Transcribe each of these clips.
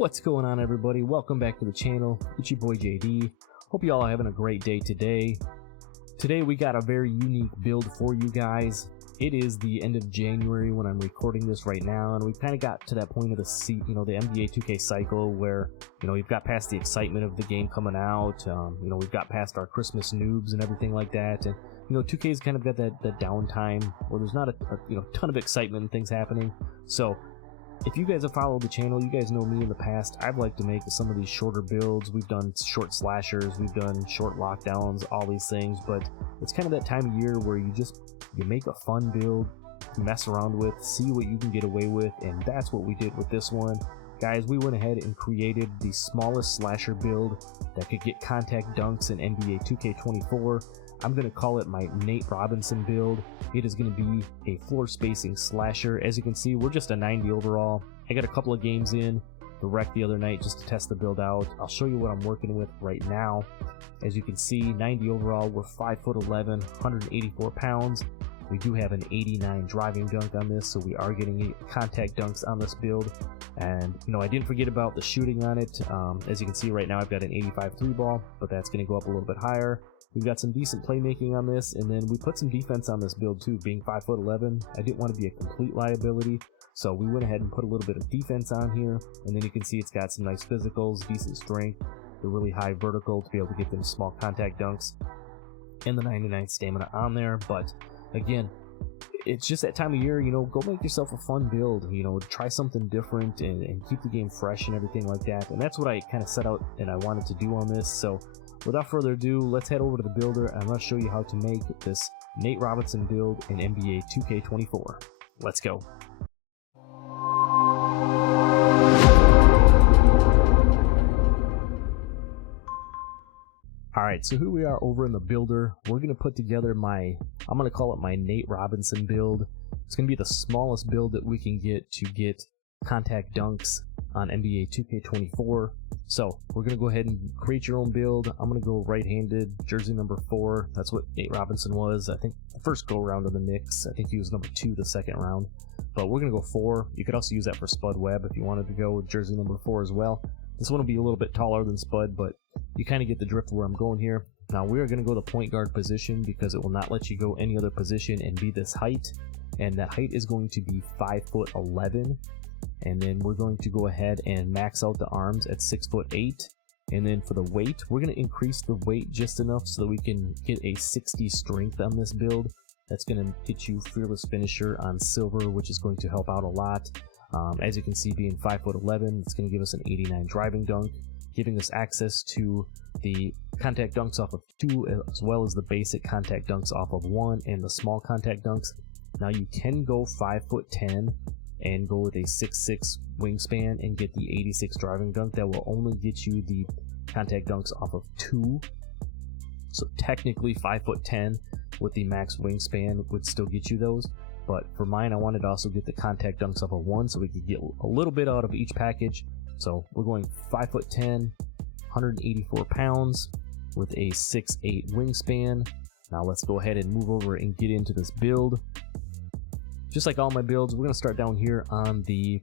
What's going on, everybody? Welcome back to the channel. It's your boy JD. Hope you all are having a great day today. Today we got a very unique build for you guys. It is the end of January when I'm recording this right now, and we kind of got to that point of the the NBA 2K cycle where we've got past the excitement of the game coming out. We've got past our Christmas noobs and everything like that, and 2K's kind of got that downtime where there's not a ton of excitement and things happening. So if you guys have followed the channel, you guys know me in the past. I've liked to make some of these shorter builds. We've done short slashers, we've done short lockdowns, all these things, but it's kind of that time of year where you make a fun build, mess around with, see what you can get away with, and that's what we did with this one. Guys, we went ahead and created the smallest slasher build that could get contact dunks in NBA 2K24. I'm going to call it my Nate Robinson build. It is going to be a floor spacing slasher. As you can see, we're just a 90 overall. I got a couple of games in the rec the other night just to test the build out. I'll show you what I'm working with right now. As you can see, 90 overall, we're 5'11", 184 pounds. We do have an 89 driving dunk on this, so we are getting contact dunks on this build. And I didn't forget about the shooting on it. As you can see right now, I've got an 85 3 ball, but that's going to go up a little bit higher. We've got some decent playmaking on this, and then we put some defense on this build too. Being 5'11", I didn't want to be a complete liability, so we went ahead and put a little bit of defense on here. And then you can see it's got some nice physicals, decent strength, the really high vertical to be able to get them small contact dunks, and the 99 stamina on there. But again, it's just that time of year, go make yourself a fun build, try something different and keep the game fresh and everything like that. And that's what I kind of set out and I wanted to do on this. So without further ado, let's head over to the builder and let's show you how to make this Nate Robinson build in NBA 2K24. Let's go. Alright, so here we are over in the builder. We're going to put together I'm going to call it my Nate Robinson build. It's going to be the smallest build that we can get to get contact dunks on NBA 2K24. So we're going to go ahead and create your own build. I'm going to go right-handed, jersey number 4. That's what Nate Robinson was, I think, the first go-around of the Knicks. I think he was number 2 the second round. But we're going to go 4. You could also use that for Spud Webb if you wanted to go with jersey number 4 as well. This one will be a little bit taller than Spud, but you kind of get the drift of where I'm going here. Now we are going to go the point guard position because it will not let you go any other position and be this height. And that height is going to be 5'11". And then we're going to go ahead and max out the arms at 6'8". And then for the weight, we're going to increase the weight just enough so that we can get a 60 strength on this build. That's going to get you fearless finisher on silver, which is going to help out a lot. As you can see, being 5'11", it's going to give us an 89 driving dunk, giving us access to the contact dunks off of 2, as well as the basic contact dunks off of 1 and the small contact dunks. Now you can go 5'10" and go with a 6'6" wingspan and get the 86 driving dunk. That will only get you the contact dunks off of 2. So technically 5'10" with the max wingspan would still get you those. But for mine, I wanted to also get the contact dunks off of 1 so we could get a little bit out of each package. So we're going 5'10", 184 pounds with a 6'8" wingspan. Now let's go ahead and move over and get into this build. Just like all my builds, we're going to start down here on the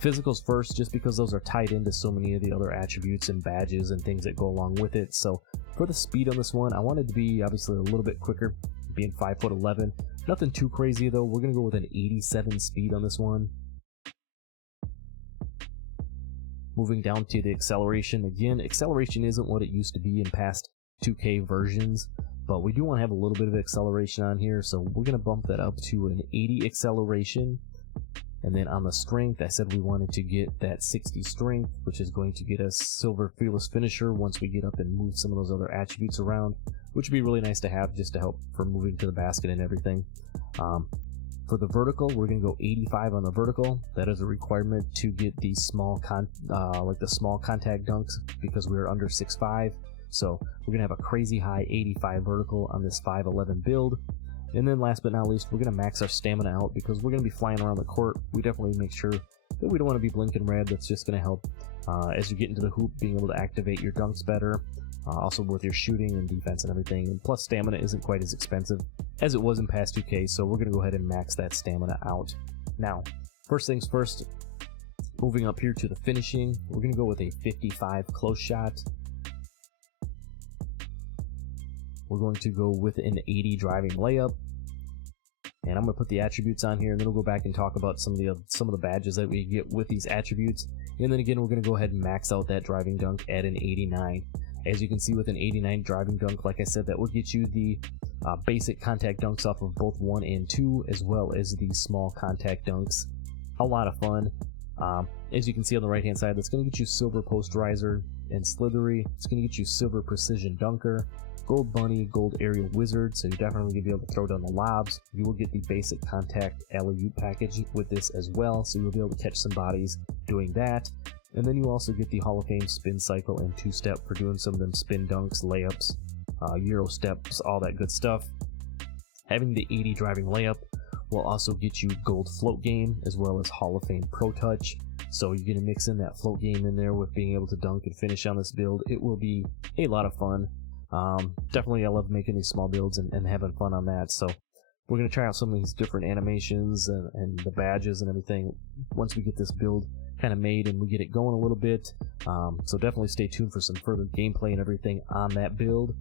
physicals first, just because those are tied into so many of the other attributes and badges and things that go along with it. So for the speed on this one, I wanted to be obviously a little bit quicker, being 5'11". Nothing too crazy though. We're going to go with an 87 speed on this one. Moving down to the acceleration. Again, acceleration isn't what it used to be in past 2K versions, but we do want to have a little bit of acceleration on here, so we're going to bump that up to an 80 acceleration. And then on the strength, I said we wanted to get that 60 strength, which is going to get us silver fearless finisher once we get up and move some of those other attributes around, which would be really nice to have just to help for moving to the basket and everything. For the vertical, we're going to go 85 on the vertical. That is a requirement to get the small contact dunks because we're under 6'5". So we're going to have a crazy high 85 vertical on this 5'11" build. And then last but not least, we're going to max our stamina out because we're going to be flying around the court. We definitely make sure that we don't want to be blinking red. That's just going to help as you get into the hoop, being able to activate your dunks better. Also with your shooting and defense and everything. And plus stamina isn't quite as expensive as it was in past 2K, so we're going to go ahead and max that stamina out. Now, first things first, Moving up here to the finishing, we're going to go with a 55 close shot. We're going to go with an 80 driving layup. And I'm going to put the attributes on here, and then we'll go back and talk about some of the badges that we get with these attributes. And then again, we're going to go ahead and max out that driving dunk at an 89. As you can see with an 89 driving dunk, like I said, that will get you the basic contact dunks off of both 1 and 2, as well as the small contact dunks. A lot of fun. As you can see on the right hand side, that's going to get you silver posterizer and slithery. It's going to get you silver precision dunker, gold bunny, gold aerial wizard, so you're definitely going to be able to throw down the lobs. You will get the basic contact alley-oop package with this as well, so you'll be able to catch some bodies doing that. And then you also get the Hall of Fame spin cycle and 2-step for doing some of them spin dunks, layups, Euro steps, all that good stuff. Having the 80 driving layup will also get you gold float game as well as Hall of Fame pro touch. So you're going to mix in that float game in there with being able to dunk and finish on this build. It will be a lot of fun. Definitely I love making these small builds and having fun on that. So we're going to try out some of these different animations and the badges and everything once we get this build kind of made and we get it going a little bit. So definitely stay tuned for some further gameplay and everything on that build.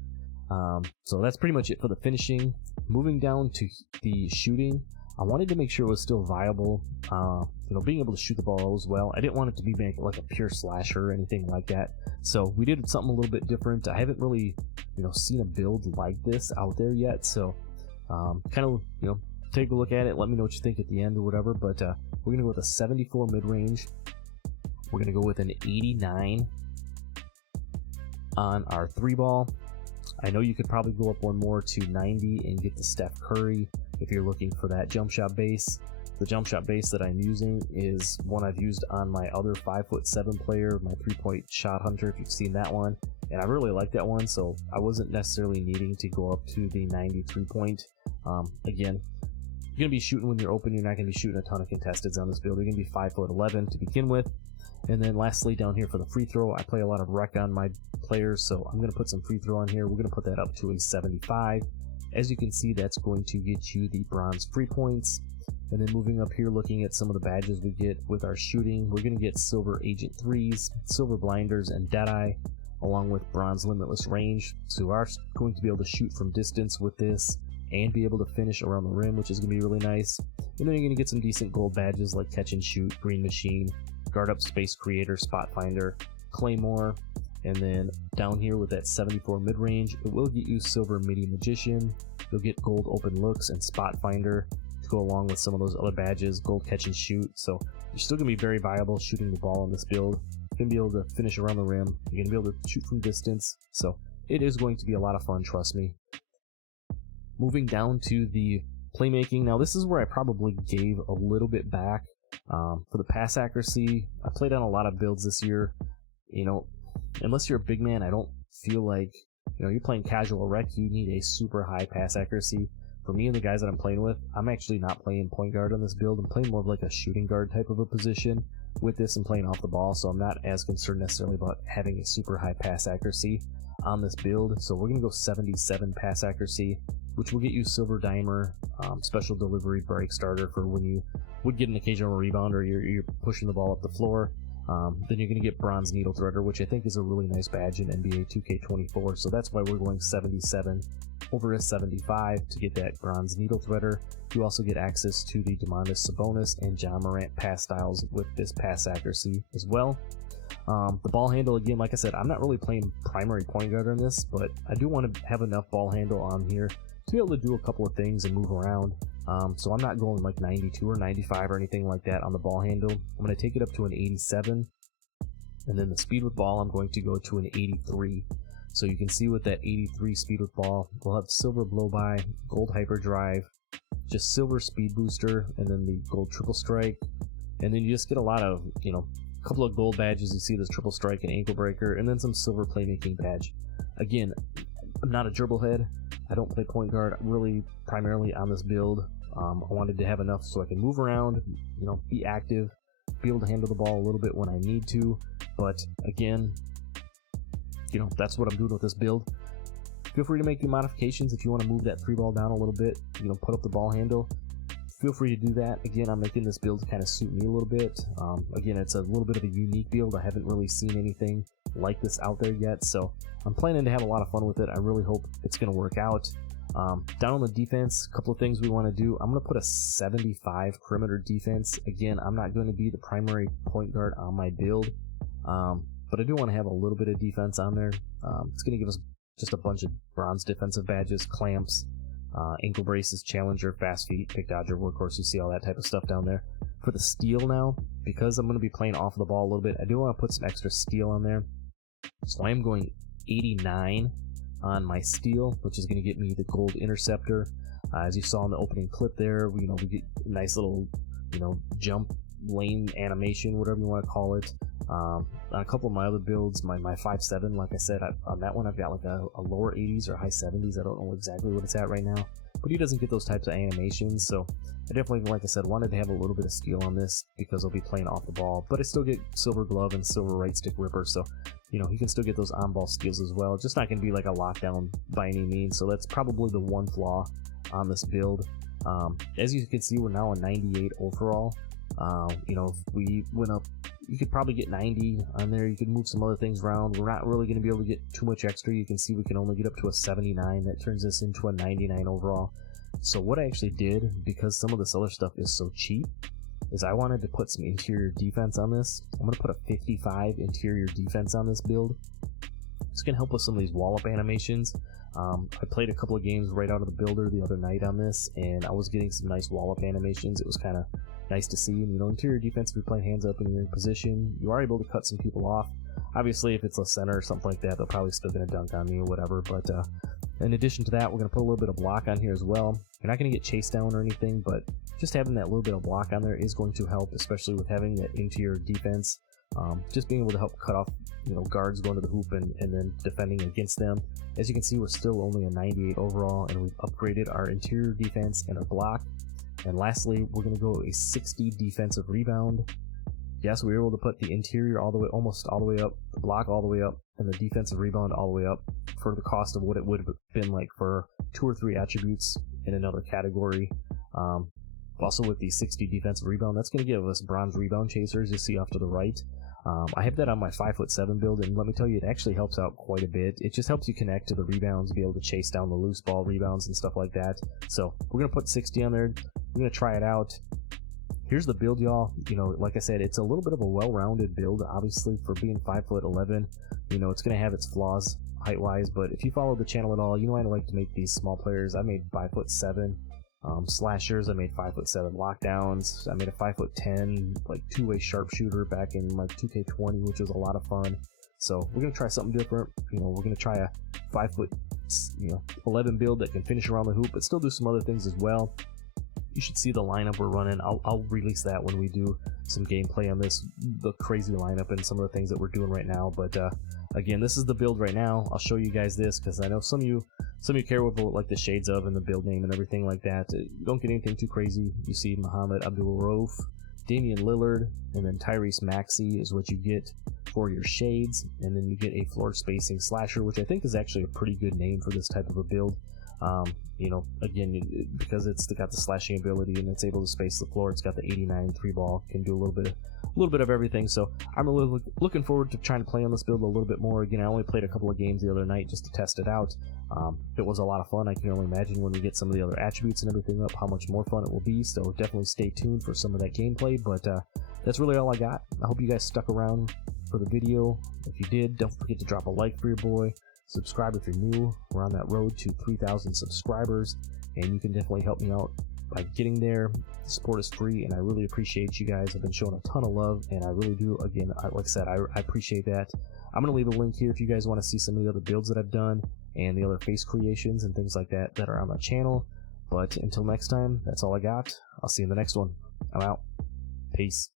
So that's pretty much it for the finishing. Moving down to the shooting, I wanted to make sure it was still viable, being able to shoot the ball as well. I didn't want it to be like a pure slasher or anything like that. So we did something a little bit different. I haven't really, seen a build like this out there yet. So take a look at it. Let me know what you think at the end or whatever. But we're going to go with a 74 mid-range. We're going to go with an 89 on our 3-ball. I know you could probably go up one more to 90 and get the Steph Curry if you're looking for that jump shot base. The jump shot base that I'm using is one I've used on my other 5'7" player, my 3-point shot hunter, if you've seen that one. And I really like that one, so I wasn't necessarily needing to go up to the 93 point. Again, you're going to be shooting when you're open. You're not going to be shooting a ton of contesteds on this build. You're going to be 5'11" to begin with. And then lastly, down here for the free throw, I play a lot of rec on my players, so I'm going to put some free throw on here. We're going to put that up to a 75. As you can see, that's going to get you the bronze free points. And then moving up here, looking at some of the badges we get with our shooting, we're going to get silver agent 3s, silver blinders, and deadeye, along with bronze limitless range. So we are going to be able to shoot from distance with this and be able to finish around the rim, which is going to be really nice. And then you're going to get some decent gold badges like catch and shoot, green machine, guard up space creator, spot finder, claymore. And then down here with that 74 mid-range, it will get you silver midi magician. You'll get gold open looks and spot finder to go along with some of those other badges, gold catch and shoot. So you're still going to be very viable shooting the ball on this build. You're going to be able to finish around the rim. You're going to be able to shoot from distance. So it is going to be a lot of fun, trust me. Moving down to the playmaking. Now this is where I probably gave a little bit back for the pass accuracy. I played on a lot of builds this year. Unless you're a big man, I don't feel like, you're playing casual rec, you need a super high pass accuracy. For me and the guys that I'm playing with, I'm actually not playing point guard on this build. I'm playing more of like a shooting guard type of a position with this and playing off the ball, so I'm not as concerned necessarily about having a super high pass accuracy on this build. So we're going to go 77 pass accuracy, which will get you silver dimer, special delivery break starter for when you would get an occasional rebound or you're pushing the ball up the floor. Then you're going to get bronze needle threader, which I think is a really nice badge in NBA 2K24. So that's why we're going 77 over a 75 to get that bronze needle threader. You also get access to the Domantas Sabonis and John Morant pass styles with this pass accuracy as well. The ball handle, again, like I said, I'm not really playing primary point guard on this, but I do want to have enough ball handle on here to be able to do a couple of things and move around. So I'm not going like 92 or 95 or anything like that on the ball handle. I'm going to take it up to an 87. And then the speed with ball, I'm going to go to an 83. So you can see with that 83 speed with ball, we'll have silver blow by, gold hyperdrive, just silver speed booster, and then the gold triple strike. And then you just get a lot of, a couple of gold badges. You see this triple strike and ankle breaker, and then some silver playmaking badge. Again, I'm not a dribble head. I don't play point guard really primarily on this build. I wanted to have enough so I can move around, be active, be able to handle the ball a little bit when I need to. But again, that's what I'm doing with this build. Feel free to make your modifications if you want to move that 3-ball down a little bit, put up the ball handle. feel free to do that. Again, I'm making this build to kind of suit me a little bit. Again, it's a little bit of a unique build. I haven't really seen anything like this out there yet, so I'm planning to have a lot of fun with it. I really hope it's going to work out. Down on the defense, a couple of things we want to do. I'm going to put a 75 perimeter defense. Again, I'm not going to be the primary point guard on my build, but I do want to have a little bit of defense on there. It's going to give us just a bunch of bronze defensive badges, clamps, ankle braces, challenger, fast feet, pick dodger, workhorse. You see all that type of stuff down there. For the steal now, because I'm going to be playing off the ball a little bit, I do want to put some extra steal on there. So I am going 89 on my steal, which is going to get me the gold interceptor. As you saw in the opening clip there, we get a nice little, jump lane animation, whatever you want to call it. On a couple of my other builds, my 5.7, like I said, on that one I've got like a lower 80s or high 70s. I don't know exactly what it's at right now, but he doesn't get those types of animations. So I definitely, like I said, wanted to have a little bit of steal on this because I'll be playing off the ball, but I still get silver glove and silver right stick ripper. So he can still get those on-ball steals as well. It's just not going to be like a lockdown by any means. So that's probably the one flaw on this build. As you can see, we're now a 98 overall. If we went up, you could probably get 90 on there. You could move some other things around. We're not really going to be able to get too much extra. You can see we can only get up to a 79. That turns us into a 99 overall. So what I actually did, because some of this other stuff is so cheap, is I wanted to put some interior defense on this. I'm going to put a 55 interior defense on this build. It's going to help with some of these wall-up animations. I played a couple of games right out of the builder the other night on this, and I was getting some nice wall-up animations. It was kind of nice to see. And interior defense, if you're playing hands up and you're in position, you are able to cut some people off. Obviously, if it's a center or something like that, they're probably still going to dunk on me or whatever. But in addition to that, we're going to put a little bit of block on here as well. You're not going to get chased down or anything, but just having that little bit of block on there is going to help, especially with having that interior defense. Just being able to help cut off guards going to the hoop and then defending against them. As you can see, we're still only a 98 overall, and we've upgraded our interior defense and our block. And lastly, we're going to go a 60 defensive rebound. Yes, we were able to put the interior almost all the way up, the block all the way up, and the defensive rebound all the way up for the cost of what it would have been like for 2 or 3 attributes in another category. Also with the 60 defensive rebound, that's going to give us bronze rebound chasers, you see off to the right. I have that on my 5'7" build, and let me tell you, it actually helps out quite a bit. It just helps you connect to the rebounds, be able to chase down the loose ball rebounds and stuff like that. So we're going to put 60 on there. We're going to try it out. Here's the build, y'all. Like I said, it's a little bit of a well-rounded build. Obviously, for being 5'11", it's going to have its flaws height-wise, but if you follow the channel at all, I like to make these small players. I made 5'7". Slashers, I made 5'7" lockdowns. I made a 5'10" like two-way sharpshooter back in like 2K20, which was a lot of fun. So we're gonna try something different. We're gonna try a 5'11" build that can finish around the hoop, but still do some other things as well. You should see the lineup we're running. I'll release that when we do some gameplay on this, the crazy lineup and some of the things that we're doing right now. But again, this is the build right now. I'll show you guys this because I know some of you care with like the shades of and the build name and everything like that. You don't get anything too crazy. You see Muhammad Abdul-Rauf, Damian Lillard, and then Tyrese Maxey is what you get for your shades, and then you get a floor spacing slasher, which I think is actually a pretty good name for this type of a build. Again, because it's got the slashing ability and it's able to space the floor. It's got the 89 3-ball, can do a little bit of everything. So I'm really looking forward to trying to play on this build a little bit more. Again, I only played a couple of games the other night just to test it out. It was a lot of fun. I can only imagine when we get some of the other attributes and everything up how much more fun it will be. So definitely stay tuned for some of that gameplay. But that's really all I got. I hope you guys stuck around for the video. If you did, don't forget to drop a like for your boy. Subscribe if you're new. We're on that road to 3,000 subscribers, and you can definitely help me out by getting there. The support is free, and I really appreciate you guys. I've been showing a ton of love, and I really do. Again, like I said, I appreciate that. I'm going to leave a link here if you guys want to see some of the other builds that I've done and the other face creations and things like that that are on my channel. But until next time, that's all I got. I'll see you in the next one. I'm out. Peace.